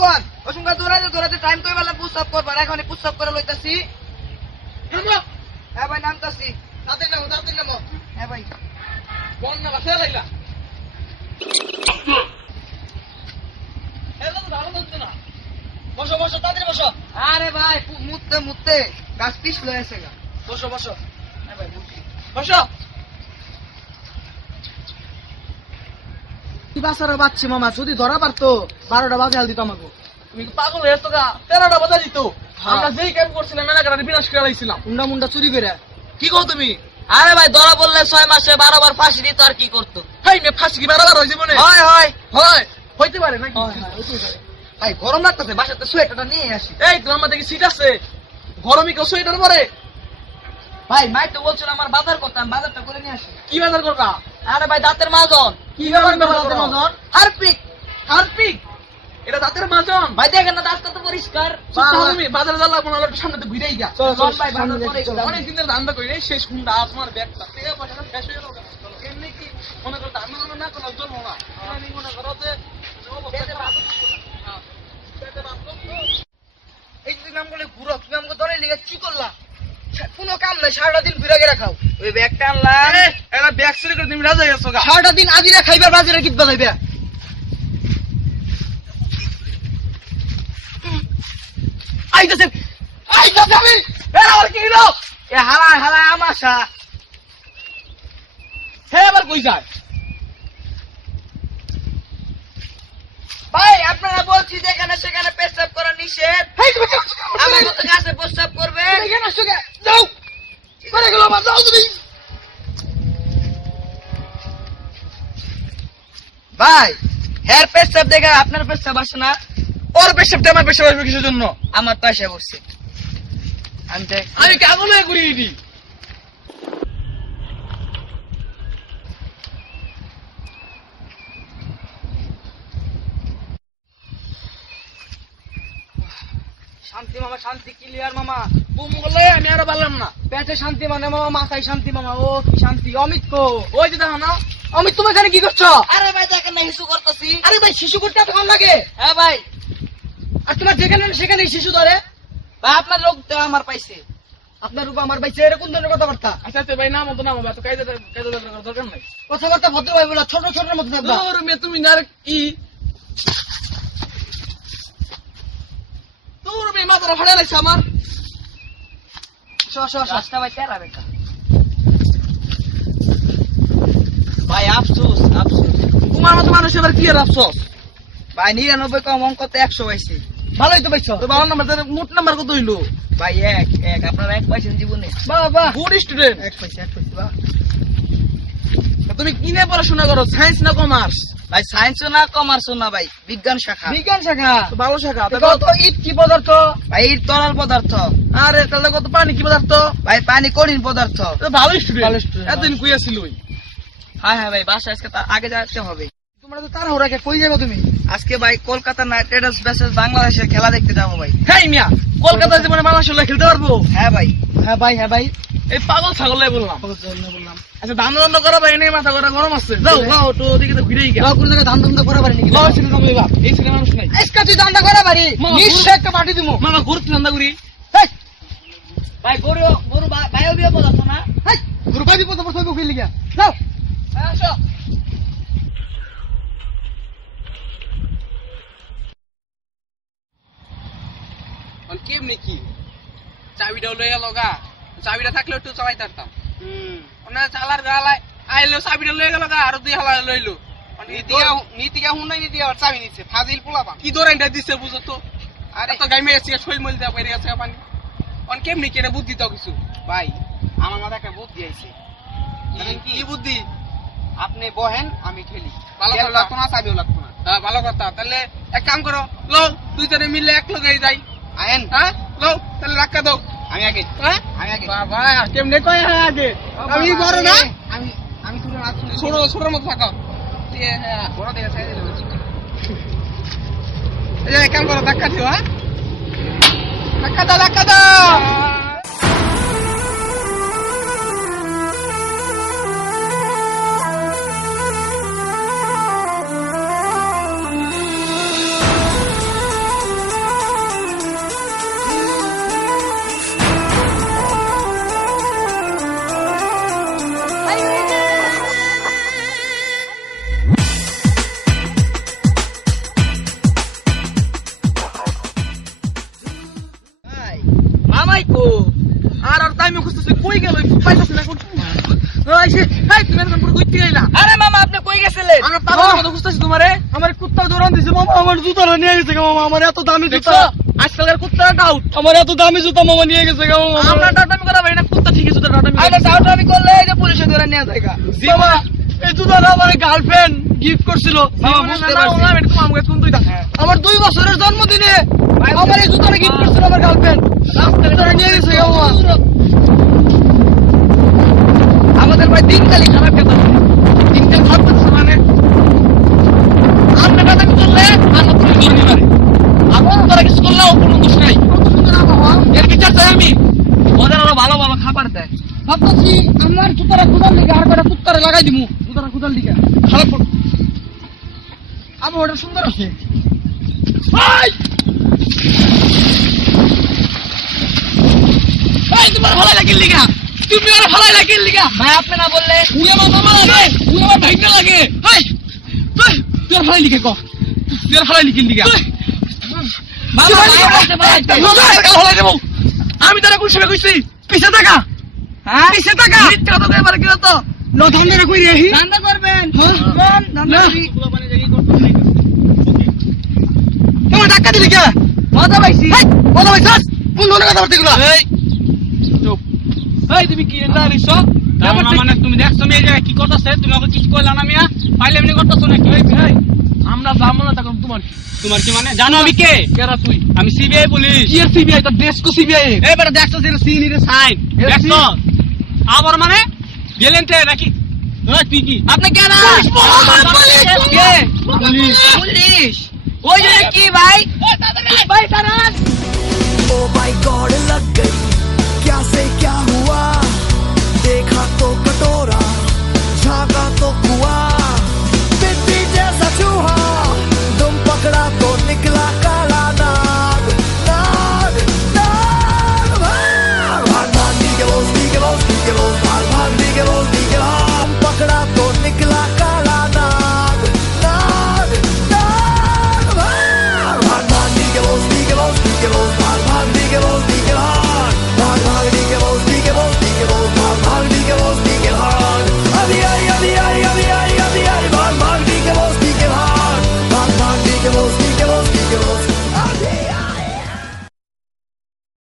কর অসংখ্য দৌড়াতে টাইম কই বেলা পুস্তক করবার এখনই পুস্তক করে লইতাছি। হ্যাঁ ভাই নামতাছি। তাড়াতাড়ি নামো। হ্যাঁ ভাই কোন না বাসা লাইলা এলো তো ভালো হচ্ছে না। বসো তাড়াতাড়ি বসো। আরে ভাই মুততে গাছ পিছ লয়েছে গা। বসো। হ্যাঁ ভাই বসো। কি বাসারও বাচ্চি মামা যদি ধরা পারতো 12টা বাজে হাল দিত আমাকে। তুমি কি পাগল হয়ে তো গা 13টা বাজা দিত। আমরা যেই ক্যাম্প করছিলাম এলাকাটা বিনাশ করে লাইছিলাম। মুন্ডা চুরি করে। কি কও তুমি? আরে ভাই ধরা বললে 6 মাসে 12 বার ফাঁসি দিত আর কি করতো? হেই মে ফাঁসি কি বারবার হইছে মনে? হয় হইতে পারে নাকি? ভাই গরম লাগতেছে বাসাতে সোয়েটারটা নিয়ে আসি। এই তো আমাদের কি সিট আছে? গরমই কেউ সোয়েটার পরে? ভাই মাই তো বলছিল আমার বাজার করতাম বাজারটা করে নিয়ে আসি। কি বাজার করবা? আরে ভাই দাঁতের মাজন। কি বাজার দাঁতের মাজন? হারপিক এটা দাঁতের মাজন। ভাই দেখেন না দাঁত কত পরিষ্কার। তুমি বাজারে যাওয়া লাগবো না, একটু সামনে তো ঘুরেই গা। চল ভাই বাজার করে অনেক দিনের ধান্দা করি এই শেষ হুন্ডা তোমার ব্যাগটা থেকে পয়সা শেষ হয়ে গেল। এমনি কি মনে করো ধান্দা না করলে জন্ম না আমি মনে করো যে এই যদি নাম বলে ঘুরো তুমি আমাকে ধরে লিখে কি করলা? কোনো কাম নাই সারাটা দিন ঘুরে গেলে খাও। ওই ব্যাগটা আনলাম একটা ব্যাগ চুরি করে তুমি রাজা গেছো গা। সারাটা দিন আজিরা খাইবার বাজিরা গীত বাজাইবে। আইতাছে আমি আর কি হলো? এ হালা আমাশা হে আবার কই যায়? ভাই আপনারা বলছি যেখানে সেখানে পেশাব করা নিষেধ। হেই তুমি আমার মতো গাছে প্রস্তাব করবে। এখানে আসো কে? যাও করে গেল আমার যাও তুমি। ভাই হের পেশাব দেখে আপনার পেশাব আসে না? ওর পেশাবটা আমার পেশাব আসবে কিসের জন্য? আমার তো আসে বসছে। আমি কেমন হয়ে ঘুরি দিই? শান্তি মামা শান্তি ক্লিয়ার মামা। বুম বললে আমি আরো পারলাম না। পেটে শান্তি মানে মামা মাথায় শান্তি মামা। ও কি শান্তি। অমিত কো? ওই যে দেখো না অমিত তুমি এখানে কি করছো? আরে ভাই দেখেন না শিশু করতেছি। আরে ভাই শিশু করতে এত ভালো লাগে? হ্যাঁ ভাই। আর তোমার যেখানে সেখানে শিশু ধরে? ভাই আপনার লোক তো আমার পাইছে। আপনার রূপ আমার পাইছে এরকম ধরনের কথাবার্তা? আচ্ছা ভাই নাম মতো নাম তো কায়দা দরকার নাই। কথাবার্তা ভদ্র ভাই বলা ছোট মতো থাকবা। তোর মেয়ে তুমি না কি তোর মেয়ে মাথাটা ফাড়া লাগছে আমার। রাস্তা ভাই তেরা বেটা। ভাই আফসোস তোমার মতো মানুষ এবার কি আর আফসোস? ভাই 99 কম অঙ্ক তো 100 পাইছি। ভালোই তো পাইছো। তো বাবার নাম্বার মোট নাম্বার কত হইলো? ভাই এক আপনারা এক পাইছেন জীবনে। বাবা গুড স্টুডেন্ট। এক পাইছি বাহ। তুমি কি নিয়ে পড়াশোনা করো, সায়েন্স না কমার্স? ভাই সায়েন্সও না কমার্সও না ভাই, বিজ্ঞান শাখা। বিজ্ঞান শাখা তো ভালো শাখা। কত ইট কি পদার্থ? ভাই ইট তরল পদার্থ। আরে তাহলে কত পানি কি পদার্থ? ভাই পানি কঠিন পদার্থ। ভালো স্টুডেন্ট। এতদিন কুইয়া ছিল। হ্যাঁ ভাই বাসা আজকে আগে যাইতে হবে। তোমরা তো তাড়াহুড়া কে কই যাবে তুমি? আজকে ভাই কলকাতা নাইট রাইডার্স ভার্সেস বাংলাদেশের খেলা দেখতে যাবো ভাই। হেই মিয়া কলকাতায় জীবনে বাংলাদেশের খেলতে পারবো? হ্যাঁ ভাই। এই পাগল ছাগলে বললাম। আচ্ছা ধান ধান করা ভাই নেই, মাথা করা গরম আছে। যাও তো ওদিকে তো ঘুরেই গেল। কোনো জায়গায় ধান ধান্দা করা পারি নাকি? এই ছেলে মানুষ নাই। আজকে তুই ধান্দা করা পারি নিশ্চয় একটা পার্টি দিমু। মামা ঘুরতে ধান্দা করি। ভাই গরু ভাইও বিয়ে পদার্থ না। গরু ভাই বিপদ পড়ছে ওকে লিখা। যাও আসো। কেমনি কি চাবিটা লইয়া লগা, চাবিটা থাকলে একটু চালাইতে পারতাম। চালার গালায় আইলো চাবিটা লয়ে গেল গা, আরো 2 হালা লইলো। নীতিকা হুন নাই, নীতিকা চাবি নিচ্ছে ফাজিল পোলাপা। কি দৌড়াইটা দিচ্ছে বুঝো তো? আরে তো গাইমে এসে শৈল মল দেওয়া পেরে গেছে পানি। কেমনি কি এটা বুদ্ধি তো কিছু? ভাই আমার মাথায় একটা বুদ্ধি আইছে। কি বুদ্ধি? আপনি বহেন আমি ঠেলি। ভালো লাগতো না, চাবিও লাগতো না। ভালো কথা। তাহলে এক কাম করো, লো 2 জনে মিলে এক লগে যাই। আয়েন। হ্যাঁ লো তাহলে রাখা দাও। আমি আগে। হ্যাঁ আমি আগে। বাবা কেমনে কয় আগে? আমি বড় না। আমি ছোট না, ছোটর মতো থাকো। বড় দেখে ছাই দিলে এই কাম করো, ধাক্কা দিও। হ্যাঁ ধাক্কা দাও। খুঁজতেছি কই গেল পাইতাছি না কোন তুমি এখন পুরো কইতে গেলা আরে মামা আপনি কই গেছিলেন আমরা পাগলের মতো খুঁজতেছি তোমারে আমার কুত্তা দৌড়ান দিছে মামা আমার জুতাটা নিয়ে গেছে গো মামা আমার এত দামি দেখছো জুতা আজকালকার কুত্তারা ডাউট আমার এত দামি জুতা মামা নিয়ে গেছে গো মামা আমরা ডাউটামি করা ভাই না কুত্তা ঠিকই জুতা ডাউটামি আরে ডাউটামি করলে এই যে পুলিশে ধরে নিয়ে যায় মামা এই জুতাটা আমার গার্লফ্রেন্ড গিফট করছিল মামা বুঝতে পারছি আমার 2 বছরের জন্মদিনে আমার এই জুতাটা গিফট করছিল আমার গার্লফ্রেন্ড জুতাটা নিয়ে গেছে গো মামা আমাদের ভাই দিনকালই খারাপ গেছে দিনকাল খারাপ গেছে মানে আমরা কথা করলে আমরা পুলিশ ধরে নিয়ে পারে আমার তারা কিছু করলে ও কোনো দোষ নাই এর বিচার চাই আমি ওদের আরো ভালো ভালো খাবার দেয় ভাবতেছি আমার জুতারা কুদাল দিকে আর কটা কুত্তারে লাগাই দিমু জুতারা কুদাল দিকে খারাপ করো আমার ওটা সুন্দর আছে তোমার ভালো লাগিল লিগা তুমি আর ভালো লাগিল লিগা ভাই আপনি না বললে উড়ে মামা লাগে উড়ে আমার ভাইটা লাগে হাই তুই আর ভালো লিখে কো তুই আর ভালো লিখিল লিগা আমি তারা কোন সময় কইছি পিছে টাকা হ্যাঁ পিছে টাকা মিথ্যা কথা কইবার কি তো লো ধান্দা কই রেহি ধান্দা করবেন হ্যাঁ ধান্দা তুমি টাকা দিলি কে মজা পাইছি মজা পাইছস কোন ধরনের কথা বলতেগুলো এই চুপ এই তুমি কি জানিস মানে তুমি দেখছো আমি এই জায়গায় কি করতেছে তুমি আমাকে কিছু কইলা না মিয়া পাইলে এমনি করতেছ না কি ভাই আমরা যাবো না তখন তোমার কি মানে জানো আমি কে কেরা তুই আমি সিবিআই পুলিশ কি আর সিবিআই তো দেশ কো সিবিআই এবারে দেখছো যে সিনি রে সাইন দেখছো আবার মানে গেলেনতে নাকি তুই কি আপনি কেরা পুলিশ ওই যে কি ভাই